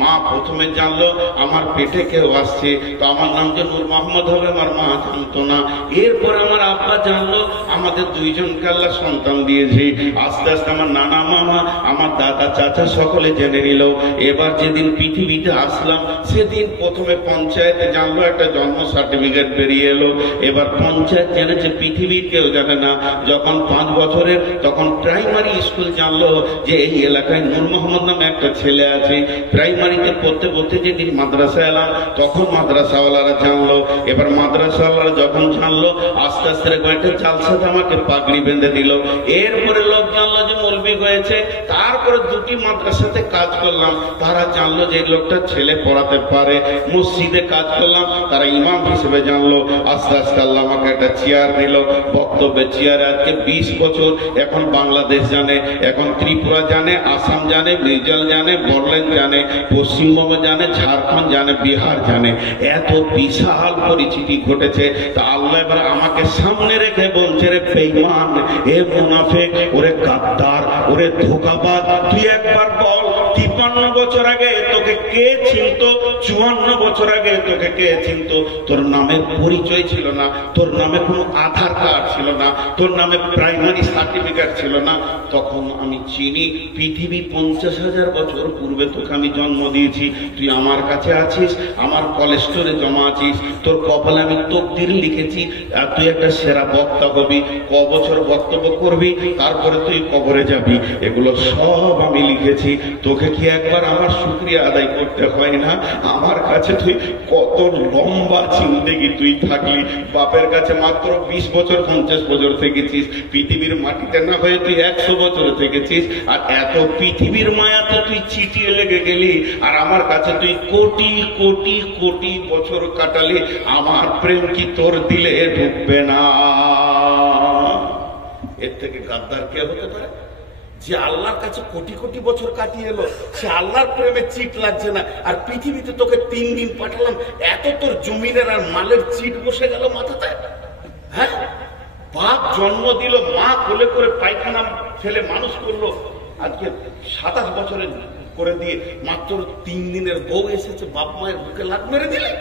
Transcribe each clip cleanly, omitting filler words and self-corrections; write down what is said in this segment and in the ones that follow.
মা প্রথমে জানলো আমার পেটে কেউ আসছে, তো আমার নাম যে নূর মোহাম্মদ হবে আমার মা জানতো না। এরপর আমার আব্বা জানলো আমাদের দুইজনকে আল্লাহ সন্তান দিয়েছে। আস্তে আস্তে আমার নানা মামা আমার দাদা চাচা সকলে জেনে নিল। এবার যেদিন পৃথিবীতে আসলাম সেদিন প্রথমে পঞ্চায়েতে জানলো একটা জন্ম সার্টিফিকেট বেরিয়ে এলো। এবার পঞ্চায়েত জেনেছে, পৃথিবীর কেউ জানে না। যখন 5 বছরের তখন প্রাইমারি স্কুল জানলো যে এই এলাকায় নূর মোহাম্মদ নামে একটা ছেলে আছে। প্রাইমারিতে পড়তে পড়তে যেদিন মাদ্রাসা এলাম তখন মাদ্রাসাওয়ালারা জানলো। এবার মাদ্রাসাওয়ালারা যখন জানলো আস্তে আস্তে একটা জালসাতে আমাকে পাগড়ি বেঁধে দিল। এরপরে লোক জানলো যে মৌলবি হয়েছে। তারপরে 2টি মাদ্রাসাতে কাজ করলাম, তারা জানলো যে এই লোকটা ছেলে পড়াতে পারে। মসজিদে কাজ করলাম, তারা ইমাম হিসেবে জানলো। আস্তে আস্তে আল্লাহ আমাকে একটা চেয়ার দিল, বক্তব্যের চেয়ারে। আজকে 20 বছর এখন বাংলাদেশ জানে, এখন ত্রিপুরা জানে, আসাম জানে, মিজোরাম জানে, বড়োল্যান্ড জানে, পশ্চিমবঙ্গ জানে, ঝাড়খণ্ড জানে, বিহার জানে। এত বিশাল পরিচিতি ঘটেছে। তা আল্লাহ এবার আমাকে সামনে রেখে বলছে, রে বেঈমান, এ মুনাফিক, ওরে গাদ্দার, ওরে ধোঁকাবাজ, তুই একবার বল 53 বছর আগে তোকে কে চিনতো? 54 বছর আগে তোকে কে চিনতো? তোর নামের পরিচয় ছিল না, তোর নামে কোনো আধার কার্ড ছিল না, তোর নামে প্রাইমারি সার্টিফিকেট ছিল না। তখন আমি চিনি পৃথিবী 50,000 বছর পূর্বে তোকে আমি জন্ম দিয়েছি। তুই আমার কাছে আছিস, আমার কলেস্টোরে জমা আছিস। তোর কপালে আমি তকদির লিখেছি আর তুই একটা সেরা বক্তা হবি, ক বছর বক্তব্য করবি, তারপরে তুই কবরে যাবি। এগুলো সব আমি লিখেছি। তোকে কি একবার আমার শুকরিয়া আদায় করতে হয় না? আমার কাছে তুই কত লম্বা জিন্দেগি তুই থাকলি। বাপের কাছে মাত্র 20 বছর 50 বছর থেকেছিস, পৃথিবীর মাটিতে না হয়ে তুই 100 বছর থেকেছিস। আর এত পৃথিবীর মায়াতে তুই চিটিয়ে লেগে গেলি, আর আমার কাছে তুই কোটি কোটি কোটি বছর কাটালি। আমার প্রেম কি তোর দিলে ঢুকবে না? এর থেকে গাদ্দার কে হতে পারে? যে আল্লাহর কাছে কোটি কোটি বছর কাটিয়ে এলো, সে আল্লাহর প্রেমে চিট লাগছে না। আর পৃথিবীতে তোকে 3 দিন পাঠালাম, এত তোর জমিনের আর মালের চিট বসে গেল মাথাতে। হ্যাঁ, বাপ জন্ম দিল, মা কোলে করে পায়খানা ফেলে মানুষ করলো, আজকে 27 বছরের করে দিয়ে মাত্র 3 দিনের বউ এসেছে, বাপ মায়ের বুকে লাত মেরে দিলে।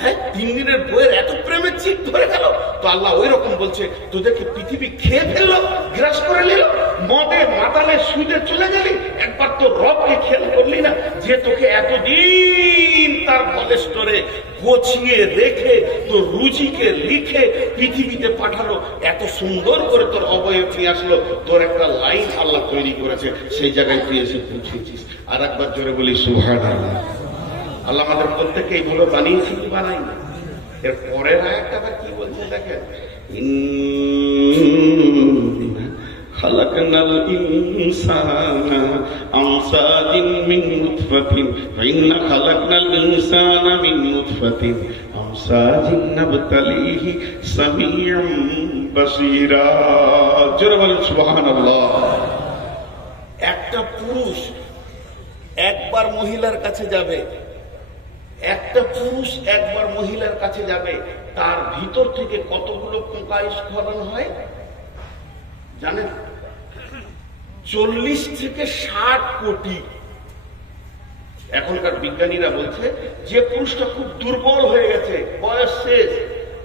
হ্যাঁ, 3 দিনের বইয়ের এত প্রেমের চিট ধরে গেল। তো আল্লাহ ওই রকম বলছে, তোদেরকে পৃথিবী খেয়ে ফেললো, গ্রাস করে নিল, মদে মাতালে সুদে চলে গেলি, একবার তো রবকে খেয়াল করলি না যে তোকে এতদিন তার কলেস্টোরে গোছিয়ে রেখে তোর রুচিকে লিখে পৃথিবীতে পাঠালো, এত সুন্দর করে তোর অবয়ব নিয়ে আসলো, তোর একটা লাইন আল্লাহ তৈরি করেছে, সেই জায়গায় তুই এসে পৌঁছেছিস। আর একবার জোরে বলি সুবহানাল্লাহ। আল্লাহ আমাদের প্রত্যেকে এইগুলো বানিয়েছি কি বানাইনি? এর পরের আয়াতটা আবার কি বলছে দেখেন, খালাকনাল ইনসানা আমসাজিন মিন নুতফাতিন ফাইন্না খালাকনাল ইনসানা মিন নুতফাতিন আমসাজিন নাবতালিহি সামিউম বাসীরা। জোরে বলেন সুবহানাল্লাহ। একটা পুরুষ একবার মহিলার কাছে যাবে, একটা পুরুষ একবার মহিলার কাছে যাবে, তার ভিতর থেকে কতগুলো পোকা স্খলন হয় জানেন? 40 থেকে 60 কোটি। এখনকার বিজ্ঞানীরা বলছে যে পুরুষটা খুব দুর্বল হয়ে গেছে, বয়স শেষ,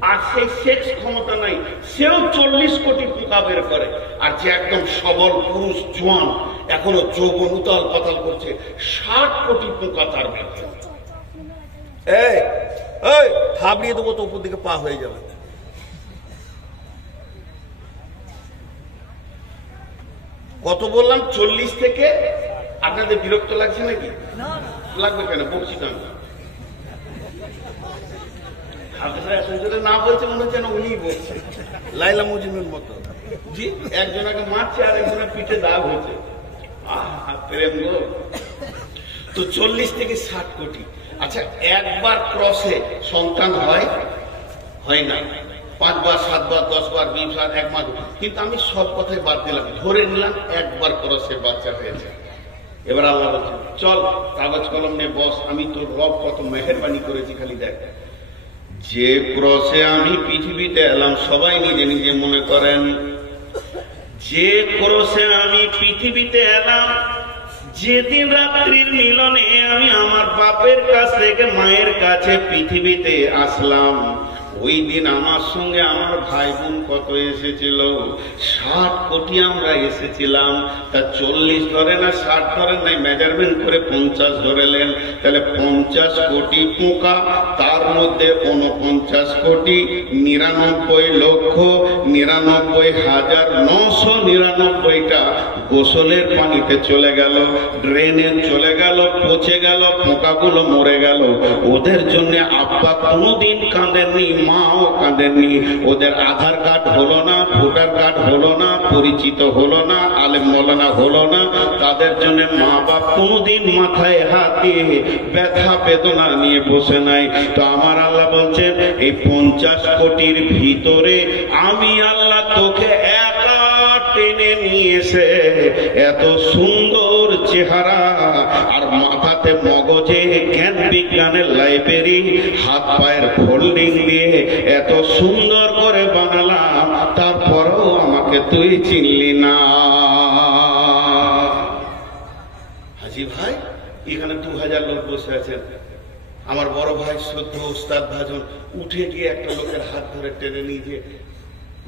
আর সেই সেক্স ক্ষমতা নাই, সেও 40 কোটি পোকা বের করে। আর যে একদম সবল পুরুষ, জোয়ান, এখনো যৌবন উতাল পাতাল করছে, 60 কোটি পোকা তার বের। এই থাবড়িয়ে দেবো তো উপর দিকে পা হয়ে যাবে। কত বললাম? 40 থেকে। আপনাদের বিরক্ত লাগছে নাকি? লাগবে কেন? বলছি না, আপনারা না বলছে মনে হচ্ছে না উনি বলছে, লাইলা মজনুর মতো। জি, একজনকে মারছে আর একজনের পিঠে দাগ হয়েছে। প্রেম গো। তো 40 থেকে 60 কোটি। আচ্ছা, একবার ক্রসে সন্তান হয় না? 5 বার, 7 বার, 10 বার, 20 বার, 1 মাস। কিন্তু আমি সব কথাই বাদ দিলাম, ধরে নিলাম একবার ক্রসে বাচ্চা হয়েছে। এবার আল্লাহ বলছেন, চল কাগজ কলম নিয়ে বস, আমি তোর রব কত মেহেরবানি করেছি খালি দেখ। যে ক্রসে আমি পৃথিবীতে এলাম, সবাই নিজে নিজে মনে করেন, যে ক্রসে আমি পৃথিবীতে এলাম, যেদিন রাত্রির মিলনে আমি আমার বাপের কাছ থেকে মায়ের কাছে পৃথিবীতে আসলাম, ওই দিন আমার সঙ্গে আমার ভাই বোন কত এসেছিল? 60 কোটি আমরা এসেছিলাম। তা 40 ধরে না 60 ধরেন নাই, মেজারমেন্ট করে 50 ধরেলেন। তাহলে 50 কোটি পোকা, তার মধ্যে 49 কোটি 99,99,999টা গোসলের পানিতে চলে গেল, ড্রেনে চলে গেল, পচে গেল, পোকাগুলো মরে গেল। ওদের জন্য আব্বা কোনোদিন কাঁদেননি, মাও কাঁদেননি। ওদের আধার কার্ড হলো না, ভোটার কার্ড হলো না, পরিচিত হলো না, আলেম মৌলানা হলো না, তাদের জন্য মা বাপ কোনোদিন মাথায় হাত দিয়ে ব্যথা বেদনা নিয়ে বসে নাই। তো আমার আল্লাহ বলছেন এই 50 কোটির ভিতরে আমি আল্লাহ তোকে একা টেনে নিয়েছে। এত সুন্দর চেহারা, আর মাথাতে মগজে জ্ঞান বিজ্ঞানের লাইব্রেরি, হাত পায়ের ফোল্ডিং দিয়ে এত সুন্দর করে বানালাম, তারপরেও আমাকে তুই চিনলি না। হাজি ভাই, এখানে 2000 লোক বসে আছেন। আমার বড় ভাই শ্রদ্ধ উস্তাদ ভাজন উঠে গিয়ে একটা লোকের হাত ধরে টেনে নিয়ে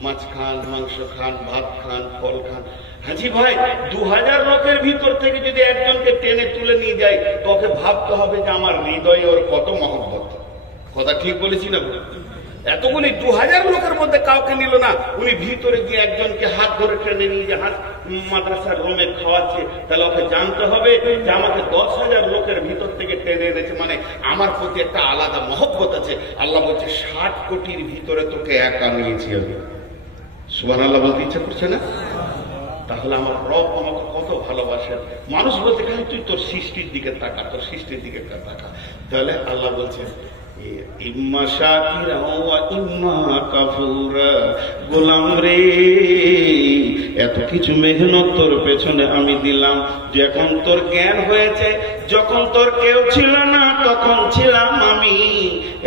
মাছ খান, মাংস খান, ভাত খান, ফল খান। হাজি ভাই, 2000 লোকের ভিতর থেকে যদি একজনকে টেনে তুলে নিয়ে যায়, তোকে ভাবতে হবে যে আমার হৃদয়ে ওর কত মহব্বত। কথা ঠিক বলেছি না? এতগুলি 2000 লোকের মধ্যে কাউকে নিল না, উনি ভিতরে গিয়ে একজনকে হাত ধরে টেনে নিয়ে যে হাত মাদ্রাসার রুমে খাওয়াচ্ছে, তাহলে ওকে জানতে হবে যে আমাকে 10,000 লোকের ভিতর থেকে টেনে এনেছে, মানে আমার প্রতি একটা আলাদা মহব্বত আছে। আল্লাহ বলছে 60 কোটির ভিতরে তোকে একা নিয়েছি আমি। সুবহানাল্লাহ বলতে ইচ্ছা করছে না? তাহলে আমার রব আমাকে কত ভালোবাসেন। মানুষ বলতে খালি তুই তোর সৃষ্টির দিকে তাকা, তোর সৃষ্টির দিকে তাকা। তাহলে আল্লাহ বলছেন ইম্মা শাকিরা ওয়া ইম্মা কাফুরা। গোলাম রে, এত কিছু মেহনত তোর পেছনে আমি দিলাম, যখন তোর জ্ঞান হয়েছে, যখন তোর কেউ ছিল না তখন ছিলাম আমি,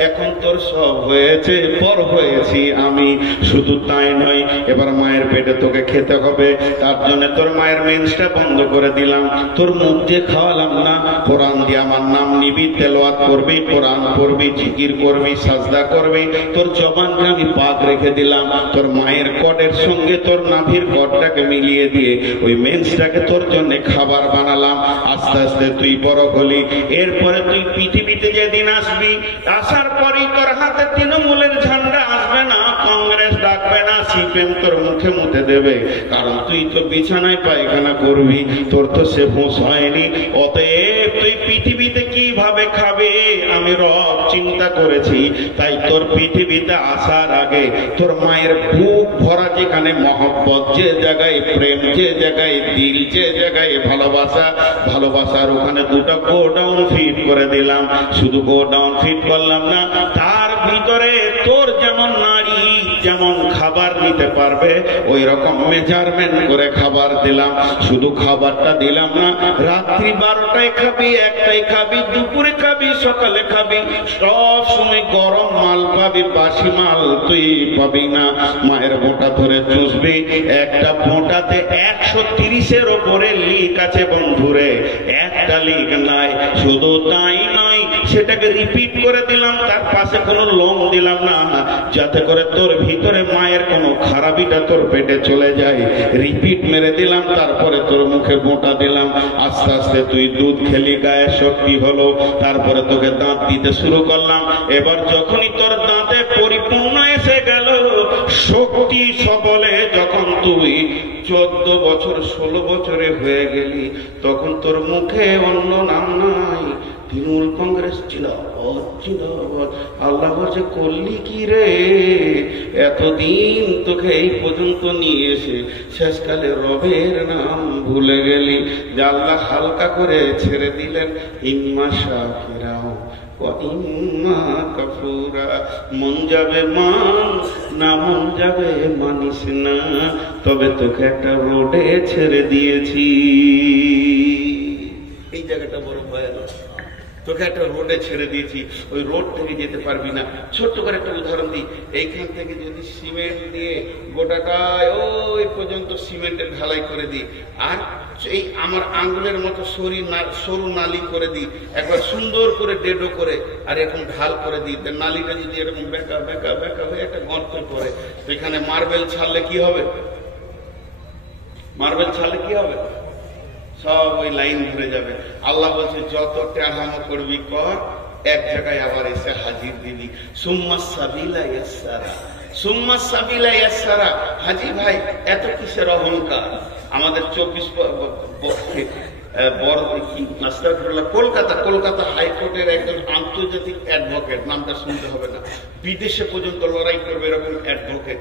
এখন তোর সব হয়েছে, পর হয়েছি আমি। শুধু তাই নয়, এবার মায়ের পেটে তোকে খেতে হবে, তার জন্য তোর মায়ের মেন্সটা বন্ধ করে দিলাম। তোর মুখ দিয়ে খাওয়ালাম না, কোরআন দিয়ে আমার নাম নিবি, তেলাওয়াত করবি, কোরআন পড়বি, জিকির করবি, সাজদা করবি। তোর জবানকে আমি পাক রেখে দিলাম। তোর মায়ের কটের সঙ্গে তোর নাভির কটটাকে মিলিয়ে দিয়ে ওই মেন্সটাকে তোর জন্য খাবার বানালাম। আস্তে আস্তে তুই বড় হলি। এরপরে তুই পৃথিবীতে যেদিন আসবি, আসার পরই তোর হাতে তৃণমূলের ঝান্ডা আসবে না, কংগ্রেস ডাকবে না, সিপিএম তোর মুখে মুখে দেবে, কারণ তুই তো বিছানায় পায়খানা করবি, তোর তো সে হুঁশ হয়নি। অতএব তুই পৃথিবীতে কিভাবে খাবে আমি রব চিন্তা করেছি। তাই তোর পৃথিবীতে আসার আগে তোর মায়ের বুক ভরা যেখানে মহব্বত, যে জায়গায় প্রেম, যে জায়গায় দিল, যে জায়গায় ভালোবাসা, ভালোবাসার ওখানে দুটো গোডাউন ফিট করে দিলাম। শুধু গোডাউন ফিট করলাম না, তার ভিতরে তোর যেমন নারী যেমন খাবার নিতে পারবে ওই রকম মেজারমেন্ট করে খাবার দিলাম। শুধু খাবারটা দিলাম না, রাত্রি 12টায় খাবি, 1টায় খাবি, দুপুরে খাবি, সকালে খাবি, সব সময় গরম মাল পাবি, বাসি মাল তুই পাবি না। মায়ের বোঁটা ধরে চুষবি, একটা বোঁটাতে 130-এর ওপরে লিক আছে বন্ধুরে, একটা লিক নাই। শুধু তাই নয়, সেটাকে রিপিট করে দিলাম, তার পাশে কোনো লোম দিলাম না, যাতে করে তোর ভিতরে মায়ের কোনো খারাপিটা তোর পেটে চলে যায়। রিপিট মেরে দিলাম, তারপরে তোর মুখে বোঁটা দিলাম। আস্তে আস্তে তুই দুধ খেলি, গায়ে শক্তি হলো, তারপরে তোকে দাঁত দিতে শুরু করলাম। এবার যখনই তোর দাঁতে পরিপূর্ণ এসে গেল, শক্তি সবলে যখন তুই 14 বছর 16 বছরে হয়ে গেলি, তখন তোর মুখে অন্য নাম নাই, তৃণমূল কংগ্রেস জিন্দাবাদ জিন্দাবাদ। আল্লাহ বলছে করলি কি রে, এতদিন তোকে এই পর্যন্ত নিয়ে এসে শেষকালে রবের নাম ভুলে গেলি। যে আল্লাহ হালকা করে ছেড়ে দিলেন, ইম্মা শাকিরা ওয়া ইম্মা কাফুরা। মন যাবে মান, না মন যাবে মানিস না, তবে তোকে একটা রোডে ছেড়ে দিয়েছি। এই জায়গাটা বড় ভয়ানক। তোকে একটা রোডে ছেড়ে দিয়েছি, ওই রোড থেকে যেতে পারবি না। ছোট্ট করে একটা উদাহরণ দিই, এইখান থেকে যদি সিমেন্ট দিয়ে গোটাটায় ওই পর্যন্ত সিমেন্টের ঢালাই করে দিই, আর এই আমার আঙ্গুলের মতো সরু নালি করে দিই, একবার সুন্দর করে ডেডো করে আর এরকম ঢাল করে দিই, নালিটা যদি এরকম বেঁকা বেঁকা বেঁকা হয়ে একটা গর্ত পড়ে, তো এখানে মার্বেল ছাড়লে কি হবে? মার্বেল ছাড়লে কি হবে? সব ওই লাইন ধরে যাবে। আল্লাহ বলছে যত টেহামো করবি কর, এক জায়গায় আবার এসে হাজির দিবি। সুম্মা সাবিলা ইয়াসসারা, সুম্মা সাবিলা ইয়াসসারা। হাজি ভাই এত কিসের অহংকার? আমাদের 24 কলকাতা হাইকোর্টের একজন আন্তর্জাতিক অ্যাডভোকেট, নামটা শুনতে হবে না, বিদেশে পর্যন্ত লড়াই করবে এরকম অ্যাডভোকেট,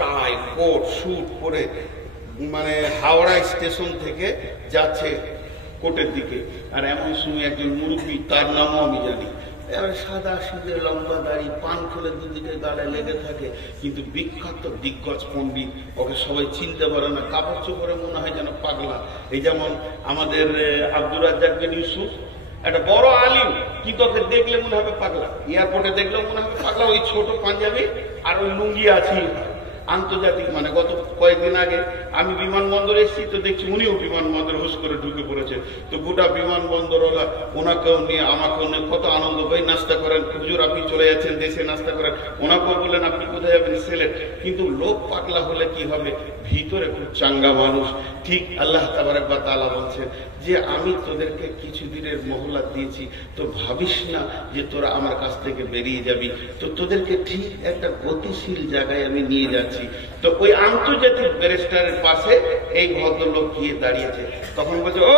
টাই কোট স্যুট পরে মানে হাওড়া স্টেশন থেকে যাচ্ছে কোর্টের দিকে, আর এমন সময় একজন মুরব্বী, তার নামও আমি জানি, সাদা সিধে লম্বা দাড়ি, পান খুলে দুদিকে গালে লেগে থাকে, কিন্তু বিখ্যাত দিগ্গজ পণ্ডিত, ওকে সবাই চিনতে পারে না, কাপড় চোপড়ে মনে হয় যেন পাগলা। এই যেমন আমাদের আব্দুর রাজ্জাক বিন ইউসুফ, একটা বড় আলিম, কিন্তু ওকে দেখলে মনে হবে পাগলা, এয়ারপোর্টে দেখলেও মনে হবে পাগলা, ওই ছোট পাঞ্জাবি আর ওই লুঙ্গি আছেই। আন্তর্জাতিক মানে গত কয়েকদিন আগে আমি বিমানবন্দরে এসেছি, তো দেখছি উনিও বিমানবন্দরে হুশ করে ঢুকে পড়েছে। তো গোটা বিমানবন্দর ওরা ওনাকেও নিয়ে আমাকেও নিয়ে কত আনন্দ, ভাই নাস্তা করেন, হুজুর আপনি চলে যাচ্ছেন দেশে, নাস্তা করেন। ওনাকেও বললেন আপনি কোথায় যাবেন? সিলেট। কিন্তু লোক পাগলা হলে কি হবে, ভিতরে খুব চাঙ্গা মানুষ। ঠিক আল্লাহ তাবারক ওয়া তাআলা বলছেন যে আমি তোদেরকে কিছুদিনের মহল্লা দিয়েছি, তো ভাবিস না যে তোরা আমার কাছ থেকে বেরিয়ে যাবি, তো তোদেরকে ঠিক একটা গতিশীল জায়গায় আমি নিয়ে যাচ্ছি। তো ওই আন্তর্জাতিক ব্যারিস্টারের পাশে এই ভদ্রলোক গিয়ে দাঁড়িয়েছে, তখন বলছে ও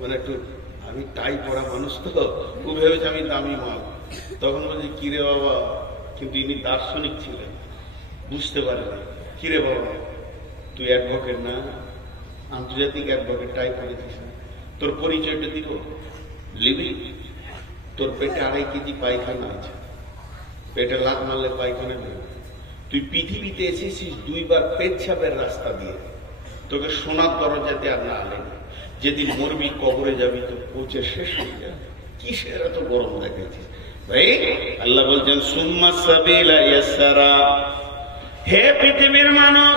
মানে একটু, আমি টাই পড়া মানুষ, তো ও ভেবেছে আমি দামি মাল। তখন বলছে কিরে বাবা, কিন্তু ইনি দার্শনিক ছিলেন, বুঝতে পারে না। কিরে বাবা তুই অ্যাডভোকেট না, আন্তর্জাতিক অ্যাডভোকেট, টাই পড়েছিস না, তোর পরিচয়টা দিব, লিবি? তোর পেটে 2.5 কেজি পায়খানা আছে, পেটে লাত মারলে পায়খানা নেই। তুই পৃথিবীতে এসেছিস 2 বার পেচ্ছাপের রাস্তা দিয়ে, তোকে সোনার দরজাতে আর না আলেন, যেদিন মরবি কবরে যাবি তো পৌঁছে শেষ হয়ে যাবে। কিসের এত গরম দেখাচ্ছিস ভাই? আল্লাহ বলছেন সুম্মা সাবিলা ইয়াসসারা। হে পৃথিবীর মানুষ,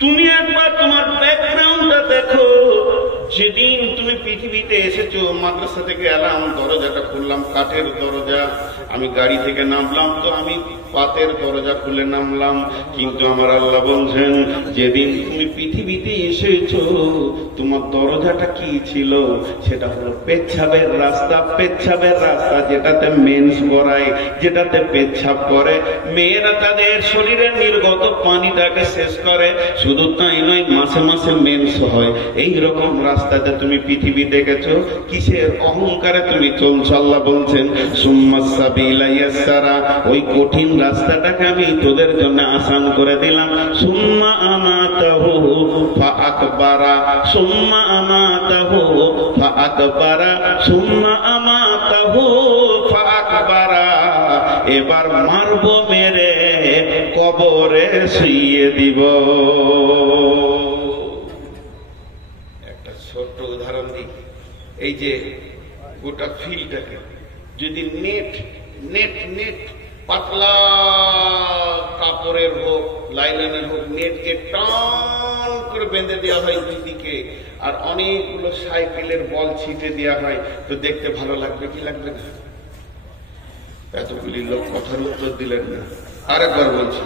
তুমি একবার তোমার ব্যাকগ্রাউন্ডটা দেখো। যেদিন তুমি পৃথিবীতে এসেছো, মাদ্রাসা থেকে এলাম, দরজাটা খুললাম, কাঠের দরজা, আমি গাড়ি থেকে নামলাম তো আমি পাতের দরজা খুলে নামলাম। কিন্তু আমার আল্লাহ বলছেন যেদিন তুমি পৃথিবীতে এসেছো, তোমার দরজাটা কি ছিল? সেটা হলো পেচ্ছাবের রাস্তা। পেচ্ছাবের রাস্তা যেটাতে মেন্স করায়, যেটাতে পেচ্ছাব করে, মেয়েরা তাদের শরীরের নির্গত পানিটাকে শেষ করে। শুধু তাই নয়, মাসে মাসে মেন্স হয়। এইরকম রাস্তাতে তুমি পৃথিবী দেখেছো, কিসের অহংকারে তুমি চলছো? আল্লাহ বলছেন সুম্মা সাবিলা ইয়াসসারা, ওই কঠিন রাস্তাটাকে আমি তোদের জন্য আসান করে দিলাম। সুম্মা আমাতাহু ফাআকবারা, সুম্মা আমাতাহু ফাআকবারা, সুম্মা আমাতাহু ফাআকবারা। এবার মারবো, মেরে কবরে শুইয়ে দিব। একটা ছোট্ট উদাহরণ দিই। এই যে গোটা ফিল্ডটাকে যদি নেট নেট নেট পাতলা কাপড়ের হোক, লাইলনের হোক, নেটকে টান করে বেঁধে দেওয়া হয় দুই দিকে, আর অনেকগুলো সাইকেলের বল ছিটে দেওয়া হয়, তো দেখতে ভালো লাগবে কি লাগবে না? এতগুলি লোক কথার উত্তর দিলেন না। আরেকবার বলছি,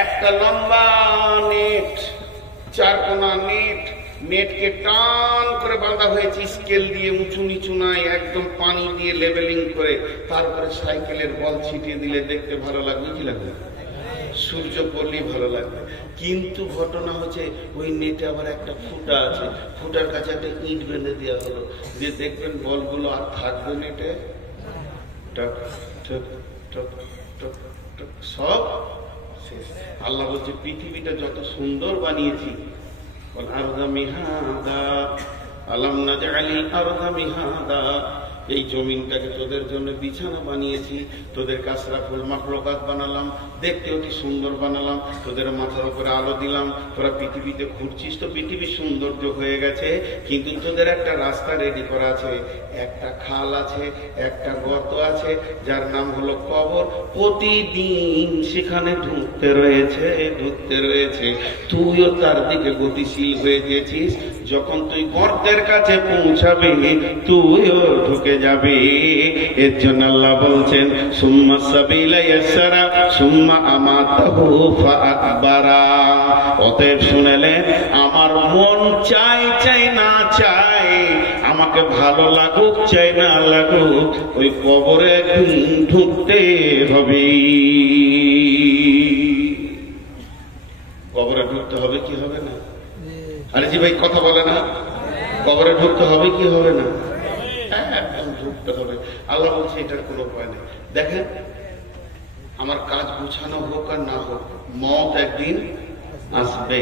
একটা লম্বা নেট, 4 কোনা নেট, নেটকে টান করে বাঁধা হয়েছে স্কেল দিয়ে, উঁচু নিচু নাই, একদম পানি দিয়ে লেভেলিং করে, তারপরে সাইকেলের বল ছিটিয়ে দিলে দেখতে ভালো লাগবে কি লাগবে? সূর্য পড়লেই ভালো লাগবে। কিন্তু ঘটনা হচ্ছে ওই নেটে আবার একটা ফুটা আছে, ফুটার কাছে একটা ইট বেঁধে দেওয়া হলো, যে দেখবেন বলগুলো আর থাকবে নেটে, টক টক টক টক টক সব শেষ। আল্লাহ বলছে পৃথিবীটা যত সুন্দর বানিয়েছি, আরদা মিহাদা, আলাম নাজআলিল আরদা মিহাদা, এই জমিনটাকে তোদের জন্য বিছানা বানিয়েছি, তোদের কাসরাফুল মাখলুকাত বানালাম, দেখতে অতি সুন্দর বানালাম, তোদের মাথার উপরে আলো দিলাম, তোরা পৃথিবীতে ঘুরছিস তো পৃথিবীর সৌন্দর্য হয়ে গেছে, কিন্তু তোদের একটা রাস্তা রেডি করা আছে, একটা খাল আছে, একটা গর্ত আছে, যার নাম হলো কবর। প্রতিদিন সেখানে ঢুকতে রয়েছে। তুইও তার দিকে গতিশীল হয়ে গেছিস। যখন তুই গর্তের কাছে পৌঁছাবে তুইও ঢুকে যাবে। এর জন্য আল্লাহ বলছেন সুম্মা সাবিলা ইয়াসসারা সুম্মা আমাতাহু ফাআকবারা। অতএব শুনেলেন, আমার মন চাই না চাই, আমাকে ভালো লাগুক চাই না লাগুক, ওই কবরে একদিন ঢুকতে হবে। কবরে ঢুকতে হবে কি হবে না? আরে জি ভাই কথা বলে না, কবরে ঢুকতে হবে কি হবে না? একদম ঢুকতে হবে। আল্লাহ বলছে এটার কোনো উপায় নেই। দেখেন, আমার কাজ গুছানো হোক আর না হোক, মত একদিন আসবে।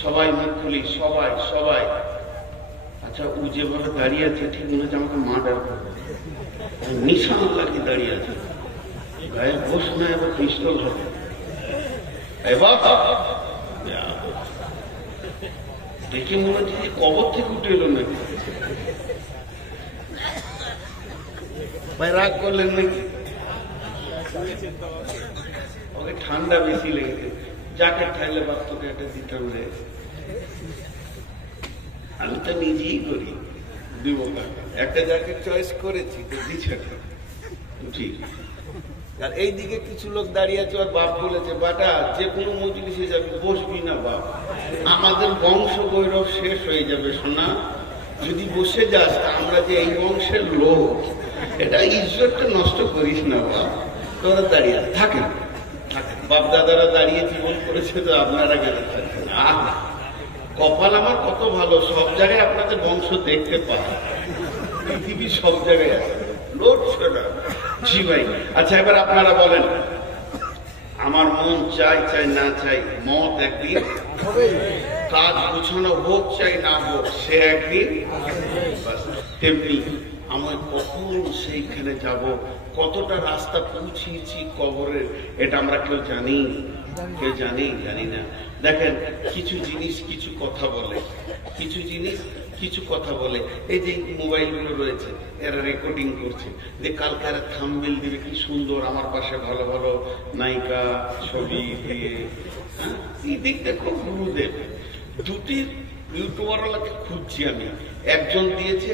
সবাই মুখ খুলি, সবাই সবাই। আচ্ছা, ও যেভাবে দাঁড়িয়ে আছে ঠিক মনে হচ্ছে আমাকে মা ডাকবে, নিশান লাগিয়ে দাঁড়িয়ে আছে, গায়ে বস না, এবার পিস্তল হবে। দেখে মনে হচ্ছে যে কবর থেকে উঠে এলো নাকি। ভাই রাগ করলেন নাকি? ওকে ঠান্ডা বেশি লেগেছে, জ্যাকেট থাকলে বাস্তবে একটা দিতাম রে। আমি তো নিজেই করি, দিব একটা জ্যাকেট চয়েস করেছি তো দিচ্ছে ঠিক। আর এইদিকে কিছু লোক দাঁড়িয়ে আছে, ওর বাপ বলেছে বাটা যে কোনো মজলিসে যাবে বসবি না বাপ, আমাদের বংশ গৌরব শেষ হয়ে যাবে সোনা, যদি বসে যাস আমরা যে এই বংশের লোক, এটা ইজ্জতটা নষ্ট করিস না বাপ। তোরা দাঁড়িয়ে থাকেন, বাপ দাদারা দাঁড়িয়ে জীবন করেছে তো আপনারা গেলে থাকবেন। কপাল আমার কত ভালো, সব জায়গায় আপনাদের বংশ দেখতে পাই, পৃথিবীর সব জায়গায় আছে লোট ছোটা। জি ভাই, আচ্ছা এবার আপনারা বলেন, আমার মন চাই না চাই, মত একদিন কাজ গুছানো হোক চাই না হোক, সে একদিন। তেমনি আমি কখন সেইখানে যাব, কতটা রাস্তা পৌঁছিয়েছি কবরের, এটা আমরা কেউ জানি না। দেখেন, কিছু জিনিস কিছু কথা বলে, কিছু জিনিস কিছু কথা বলে। এই যে মোবাইল গুলো রয়েছে, এরা রেকর্ডিং করছে, যে কালকে এরা থাম্বনেল দিবে কি সুন্দর, আমার পাশে ভালো ভালো নায়িকা ছবি দিয়ে। এই দিকটা খুব গুরুদেব। দুটি ইউটিউবারওয়ালাকে খুঁজছি আমি। একজন দিয়েছে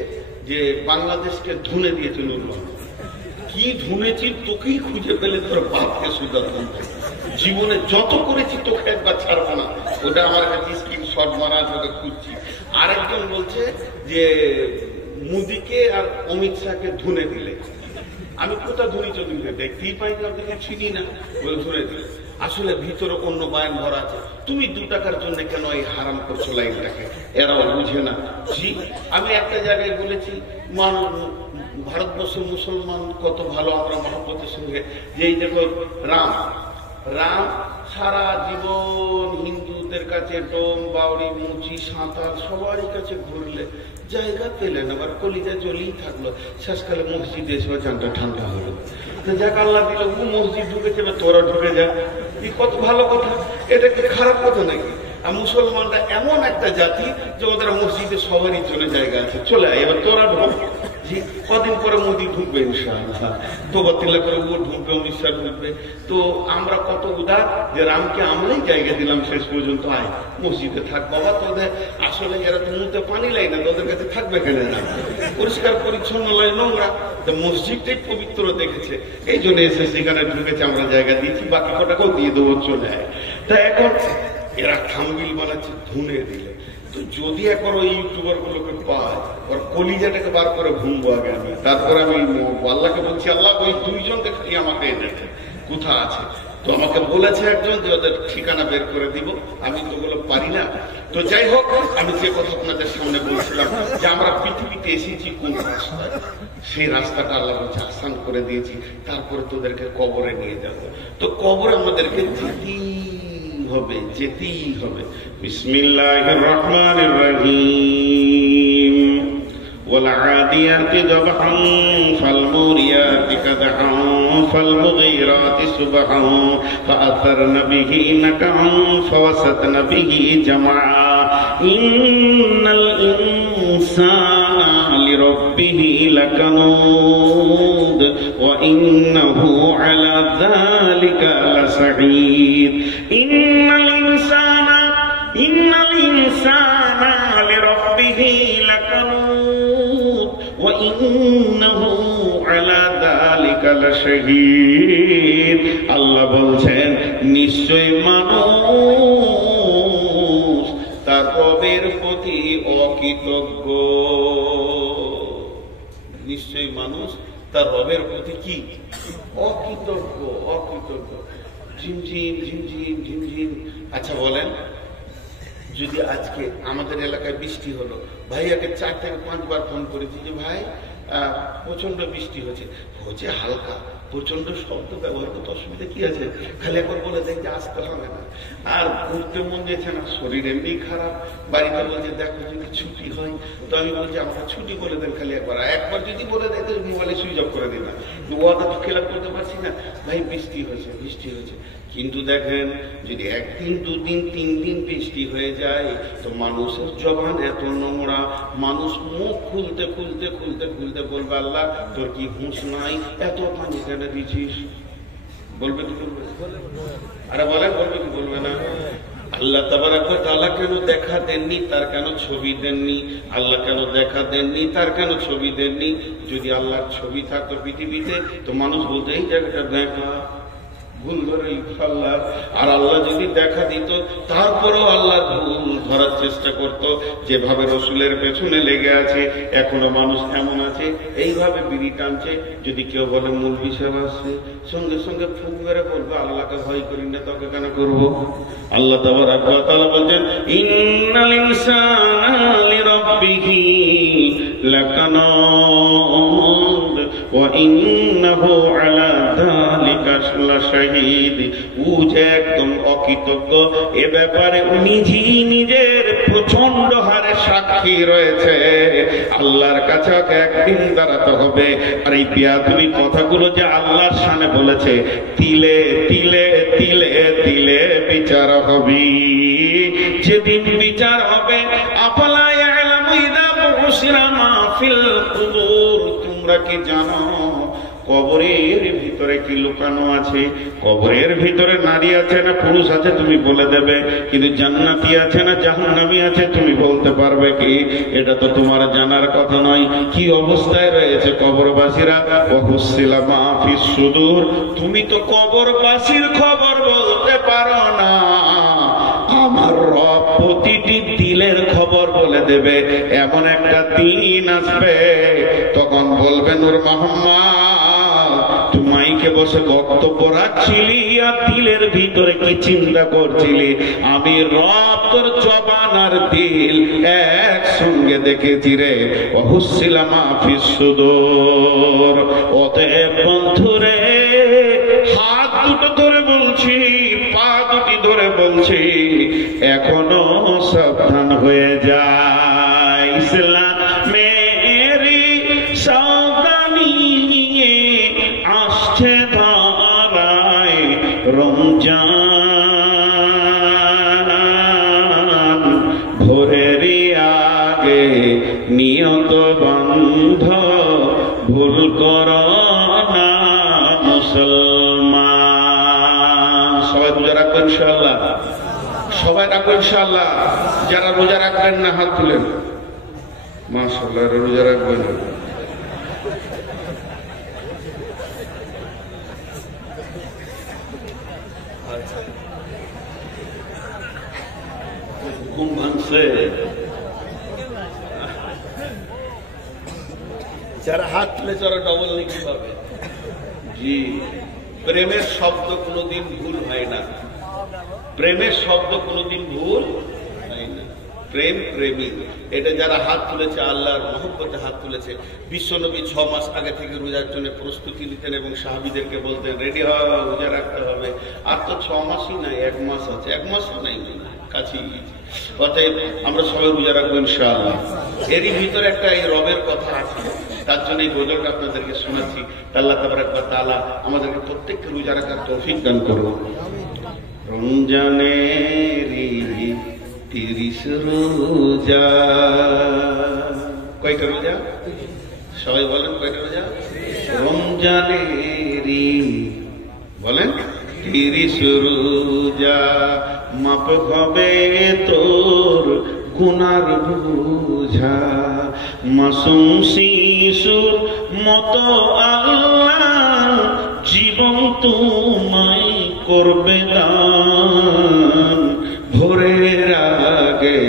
যে বাংলাদেশকে ধুনে দিয়েছে নুর মোহাম্মদ। কি ধুনেছি তোকেই খুঁজে পেলে তোর বাপকে সুদা ধুনতে, জীবনে যত করেছি তোকে একবার ছাড়বো না। ওটা আমার কাছে স্ক্রিনশট মারা আছে, ওটা খুঁজছি। আরেকজন বলছে যে মোদিকে আর অমিত শাহকে ধুনে দিলে। আমি কোথা ধুনি চলি দেখতেই পাই না, ওদেরকে চিনি না, বলে ধুনে দিলে। আসলে ভিতরে অন্য বায়ান ভরা আছে। তুমি 2 টাকার জন্য কেন এই হারাম করছো লাইনটাকে, এরাও বুঝে না। জি, আমি একটা জায়গায় বলেছি, ভারতবর্ষের মুসলমান কত ভালো, আমরা মহব্বতের সঙ্গে, যে এই দেখো রাম সারা জীবন হিন্দুদের কাছে ডোম বাউরি মুচি সাঁতার সবারই কাছে ঘুরলে জায়গা পেলেন, আবার কলিজা জ্বলেই থাকলো। শেষকালে মসজিদে এসে চানটা ঠান্ডা হলো। যাক আল্লাহ দিল, ও মসজিদ ঢুকেছে, তোরা ঢুকে যা, কত ভালো কথা। এটা কি খারাপ কথা নাকি? আর মুসলমানরা এমন একটা জাতি যে ওদের মসজিদে সবারই চলে জায়গা আছে, চলে আয়, এবার তোরা ঢোক। কদিন পরে মোদি ঢুকবে ইনশাআল্লাহ, তোবা তিল্লা করে ও ঢুকবে, অমিত শাহ ঢুকবে। তো আমরা কত উদার যে রামকে আমরাই জায়গা দিলাম, শেষ পর্যন্ত আয় মসজিদে থাক বাবা। তোদের আসলে এরা তো মুখে পানি লাই না, তোদের কাছে থাকবে কেন? না পরিষ্কার পরিচ্ছন্ন লয়, নোংরা। মসজিদটাই পবিত্র দেখেছে, এই জন্য এসে সেখানে ঢুকেছে, আমরা জায়গা দিয়েছি, বাকি কটাকেও দিয়ে দেবো, চলে আয়। তা এখন এরা থাম্বনেল বানাচ্ছে ধুনে দিলে। তো যদি একবার ওই ইউটিউবার গুলোকে পায়, ওর কলিজাটাকে বার করে ভুলবো আগে আমি, তারপরে আমি আল্লাহকে বলছি, আল্লাহ ওই 2 জনকে খালি আমাকে এনেছে, কোথা আছে। তো আমাকে বলেছে একজন যে ওদের ঠিকানা বের করে দিব, আমি তো ওগুলো পারি না। তো যাই হোক, আমি যে কথা আপনাদের সামনে বলছিলাম যে আমরা পৃথিবীতে এসেছি কোন রাস্তায়, সেই রাস্তাটা আল্লাহ বলছে আসান করে দিয়েছি, তারপরে তোদেরকে কবরে নিয়ে যাবো। তো কবরে আমাদেরকে যেতেই হবে। বিসমিল্লাহির রহমানির রহিম। ওয়াল والعاديات ضبحا فالموريات قدحا فالمغيرات صبحا فأثرن به نقعا فوسطن به جمعا إن الإنسان لربه لكنود وإنه على ذلك لسعيد إن الإنسان لربه لكنود وإنه على ذلك لشهيد আল্লাহ বলছেন নিশ্চয় মানুষ তার রবের প্রতি অকৃতজ্ঞ। নিশ্চয় মানুষ তার রবের প্রতি কি অকৃতজ্ঞ। ঝিমঝিম ঝিমঝিম ঝিমঝিম। আচ্ছা বলেন, যদি আজকে আমাদের এলাকায় বৃষ্টি হলো, ভাইয়াকে 4 থেকে 5 বার ফোন করেছি যে ভাই প্রচন্ড বৃষ্টি হচ্ছে হালকা, প্রচন্ড শব্দ ব্যবহার করতে অসুবিধা কি আছে, খালি একবার বলে দেয় যে আসতে হবে না। আর ঘুরতে মন দিয়েছে না, শরীর এমনি খারাপ, বাড়িতে বলছে দেখো যদি ছুটি হয়, তো আমি বলছি আমাকে ছুটি বলে দেন খালি একবার যদি বলে দেয় তো মোবাইলে সুইচ অফ করে দিন না, ওয়াদা তো খেলাপ করতে পারছি না। ভাই বৃষ্টি হয়েছে। কিন্তু দেখেন যদি 1 দিন 2 দিন 3 দিন বৃষ্টি হয়ে যায় তো মানুষের জবান এত নোংরা, মানুষ মুখ খুলতে বলবে আল্লাহ তোর কি হুঁশ নাই, এত পানি কেন দিছিস? বলবে কি বলবে? আরে বলে বলবে কি বলবে না? আল্লাহ তাবারক ওয়া তাআলা কেন দেখা দেননি, তার কেন ছবি দেননি? আল্লাহ কেন দেখা দেননি, তার কেন ছবি দেননি? যদি আল্লাহর ছবি থাকতো পৃথিবীতে তো মানুষ বলতো এই জায়গাটা দেখা, ভুল ধরে আল্লাহ। আর আল্লাহ যদি দেখা দিত তারপরেও আল্লাহ ভুল ধরার চেষ্টা করত। যেভাবে রসুলের পেছনে লেগে আছে এখনো মানুষ এমন আছে এইভাবে বিড়ি টানছে, যদি কেউ বলে মৌলভী সাহেব আসছে সঙ্গে সঙ্গে ফুক মেরে বলবে আল্লাহকে ভয় করি না, তোকে কেন করবো? আল্লাহ তাবারক ওয়া তাআলা বলেন ইন্নাল ইনসানা লিরাব্বিহি লাকানুদ ওয়া ইন্নাহু আলা যালিকা লাশাহীদ। ও যে একদম অকৃতজ্ঞ, এ ব্যাপারে নিজের প্রচন্ড হারে সাক্ষী রয়েছে। আল্লাহর কাছে একদিন দাঁড়াতে হবে। আর এই বেয়াদবি কথাগুলো যে আল্লাহর সামনে বলেছে, তিলে তিলে তিলে তিলে বিচার হবে। যেদিন বিচার হবে আফালা ইয়ালামু ইযা বুশিরা মা ফিল কুবুর, তোমরা কি জানো কবরের ভিতরে কি লুকানো আছে? কবরের ভিতরে নারী আছে না পুরুষ আছে তুমি বলে দেবে, কিন্তু জান্নাতি আছে না জাহান্নামী আছে তুমি বলতে পারবে কি? এটা তো তোমার জানার কথা নয়। কি অবস্থায় রয়েছে কবরবাসীরা? ওয়াহুসিলা মা ফিস সুদূর, তুমি তো কবরবাসীর খবর বলতে পারো না। আমার রব প্রতিটি দিলের খবর বলে দেবে। এমন একটা দিন আসবে তখন বলবে নূর মোহাম্মদ তুমি মাইকে বসে বক্তব্য রাখছিলি আর দিলের ভিতরে কি চিন্তা করছিলি? আমি রব তোর জবান আর দিল একসঙ্গে দেখেছি রে। ওয়াহুসিলা মা ফিস সুদূর। অতএব বন্ধুরে হাত দুটো ধরে বলছি, পা দুটি ধরে বলছি, এখনো সাবধান হয়ে যায়। ইসলামেরি সাবধানী নিয়ে আসছে ধরায় রমজান, ভোরের আগে নিয়ত বন্ধ ভুল করো না মুসলমান। সবাই রোজা রাখবো ইনশাআল্লাহ, সবাই রাখবো ইনশাআল্লাহ। যারা রোজা রাখবেন না হাত তুলেন। মাশাআল্লাহ, রোজা রাখবেন। ঘুম ভাঙছে? যারা হাত তুলেছে ওরা ডবল নেকি পাবে। জি, প্রেমের শব্দ কোনোদিন ভুল হয় না। প্রেমের শব্দ কোনোদিন ভুল হয় না। প্রেম প্রেমিক, এটা যারা হাত তুলেছে আল্লাহর মহব্বতে হাত তুলেছে। বিশ্বনবী 6 মাস আগে থেকে রোজার জন্য প্রস্তুতি নিতেন এবং সাহাবীদেরকে বলতেন রেডি হও, রোজা রাখতে হবে। আর তো 6 মাসই নাই, 1 মাস আছে, 1 মাসও নাই, কাছেই। অতএব আমরা সবাই রোজা রাখবো ইনশাআল্লাহ। এরই ভিতরে একটা এই রবের কথা আছে, তার জন্য এই গজলটা আপনাদেরকে শোনাচ্ছি। আল্লাহ তাবারক ওয়া তাআলা আমাদেরকে প্রত্যেককে রোজা রাখার তৌফিক দান করুন। রমজানেরই 30 রোজা, কয়টা রোজা? সবাই বলেন কয়টা রোজা? রমজানেরই বলেন 30 রোজা, মাপ হবে তোর গুনার বোঝা, মাসুম শিশুর মতো আল্লাহ জীবন তোমায় করবে দান। ভোরের আগে,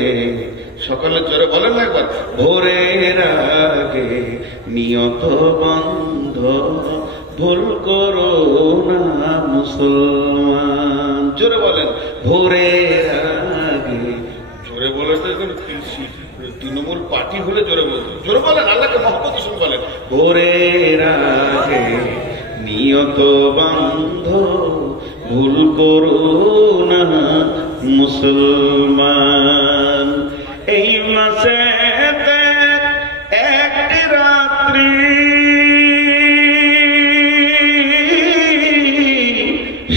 সকালে জোরে বলেন না একবার, ভোরের আগে নিয়ত বন্ধ ভুল করো না মুসলমান। জোরে বলেন, ভোরের আগে। জোরে বলে তো তৃণমূল পার্টি হলে জোরে বলতো, জোরে বলেন, আল্লাহকে মহব্বত শুনে বলেন, ভোরের আগে নিয়ত বন্ধ ভুল করো না মুসলমান। এই মাসে একটি রাত্রি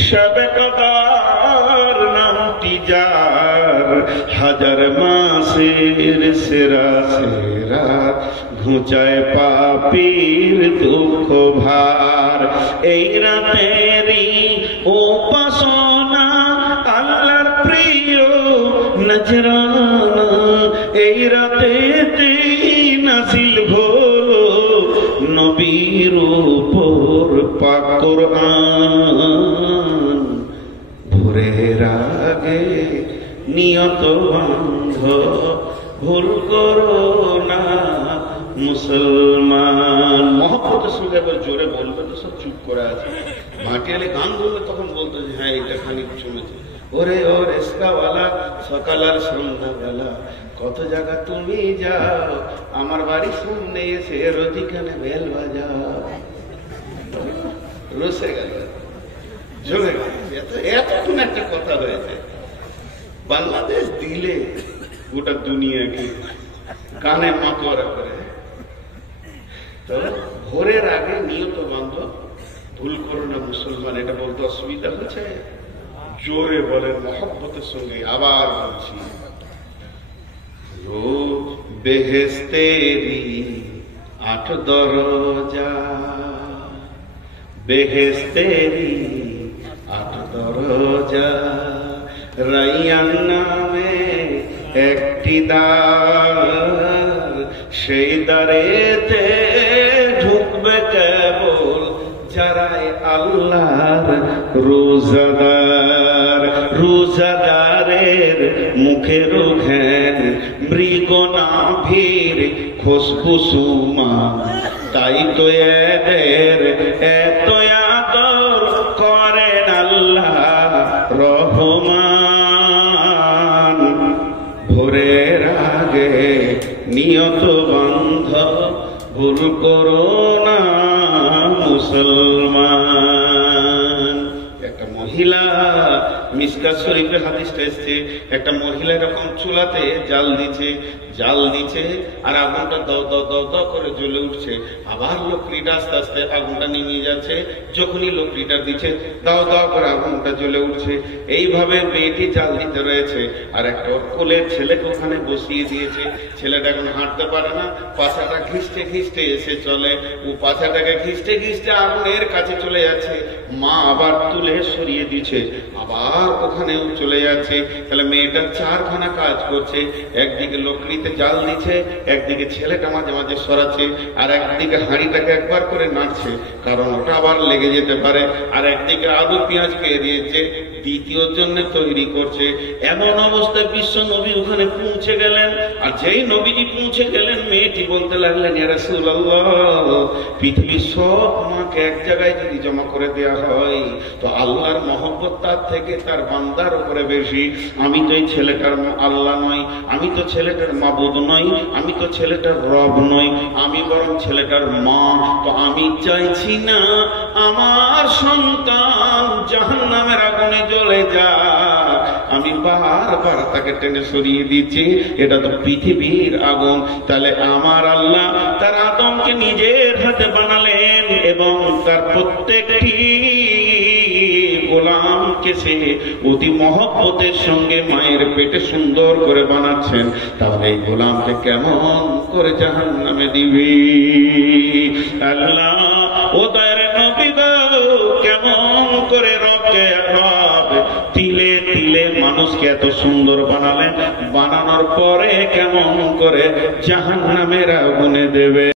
শবে কদর নামটি যার, হাজার মাসের সেরা সেরা ঘুচায় পাপীর দুঃখ ভার। এই রাতেরই উপাসনা আল্লাহর প্রিয় নজরানা, এই রাতেতেই নাজিল হলো নবীর উপর পাক কোরআন। ভোরের আগে নিয়ত বন্ধ ভুল করো না মুসলমান। মহব্বতের সঙ্গে এবার জোরে বলবে তো সব চুপ করে আছে। ভাটিয়ালে গান বলবে তখন বলতো যে হ্যাঁ এটা খানিক শুনেছে। ওরে ও রেস্কাওয়ালা সকাল আর সন্ধ্যাবেলা কত জায়গা তুমি যাও, আমার বাড়ির সামনে এসে রোজিখানে বেল বাজাও। রসে গেল, জমে গেল। এতক্ষণ একটা কথা হয়েছে, বাংলাদেশ দিলে গোটা দুনিয়াকে কানে মাতোয়ারা করে। তো ভোরের আগে নিয়ত বন্ধ ভুল করো না মুসলমান, এটা বলতে অসুবিধা হচ্ছে? জোরে বলেন মহব্বতের সঙ্গে। আবার বলছি, রোজ বেহেশতেরি 8 দরজা, বেহেশতেরি 8 দরজা, রাইয়ান নামে একটি দ্বার, সেই দ্বারেতে ঢুকবে কেবল যারাই আল্লাহর রোজাদার। রোজাদারের মুখের ঘ্যান মৃগ নাভির খুশবু সুমান, তাই তো এদের এত আদর করেন আল্লাহ রহমান। ভোরের আগে নিয়ত বন্ধ ভুল করো না মুসলমান। একটা মহিলা, মিশকাত শরীফের হাদিসটা এসছে, একটা মহিলা এরকম চুলাতে জাল দিচ্ছে আর আগুনটা দাও দাও দাও দাও করে জ্বলে উঠছে, আবার লকড়িটা আস্তে আস্তে আগুনটা নিয়ে যাচ্ছে, যখনই লকড়িটা দিচ্ছে দাও দাও করে আগুনটা জ্বলে উঠছে। এইভাবে মেয়েটি জাল দিতে রয়েছে আর একটা কোলের ছেলেকে ওখানে বসিয়ে দিয়েছে। ছেলেটা এখন হাঁটতে পারে না, পাছাটা ঘিসতে ঘিসতে এসে চলে, ও পাছাটাকে ঘিসতে ঘিসতে আগুনের কাছে চলে যাচ্ছে। মা আবার তুলে সরিয়ে দিচ্ছে, আবার ওখানেও চলে যাচ্ছে। তাহলে মেয়েটা 4খানা কাজ করছে, একদিকে লকড়িতে জাল দিচ্ছে, একদিকে ছেলেটা মাঝে মাঝে সরাচ্ছে, আর একদিকে হাঁড়িটাকে একবার করে নাড়ছে কারণ ওটা আবার লেগে যেতে পারে, আর একদিকে আলু পেঁয়াজকে এড়িয়েছে দ্বিতীয়র জন্য তৈরি করছে। এমন অবস্থায় বিশ্ব নবী ওখানে পৌঁছে গেলেন, আর যেই নবীজি পৌঁছে গেলেন মেয়েটি বলতে লাগলেন, ইয়া রাসূলুল্লাহ, পৃথিবীর সব মাকে এক জায়গায় যদি জমা করে দেওয়া হয় তো আল্লাহর মহব্বত তার থেকে তার বান্দার উপরে বেশি। আমি তো এই ছেলেটার আল্লাহ নই, আমি তো ছেলেটার মাবুদ নই, আমি তো ছেলেটার রব নই, আমি বরং ছেলেটার মা। তো আমি চাইছি না আমার সন্তান জাহান্নামের আগুনে জ্বলে যাক, আমি বারবার তাকে টেনে সরিয়ে দিচ্ছি, এটা তো পৃথিবীর আগুন। তাহলে আমার আল্লাহ তার আদমকে নিজের হাতে বানালেন এবং তার প্রত্যেকটি গোলামকে সে অতি মহব্বতের সঙ্গে মায়ের পেটে সুন্দর করে বানাচ্ছেন। তাহলে এই গোলামকে কেমন করে জাহান্নামে দিবে? আল্লাহ ও দয়ার নবী গো, কেমন করে রবকে রব তিলে তিলে মানুষকে এত সুন্দর বানালেন, বানানোর পরে কেমন করে জাহান্নামের আগুনে দেবে?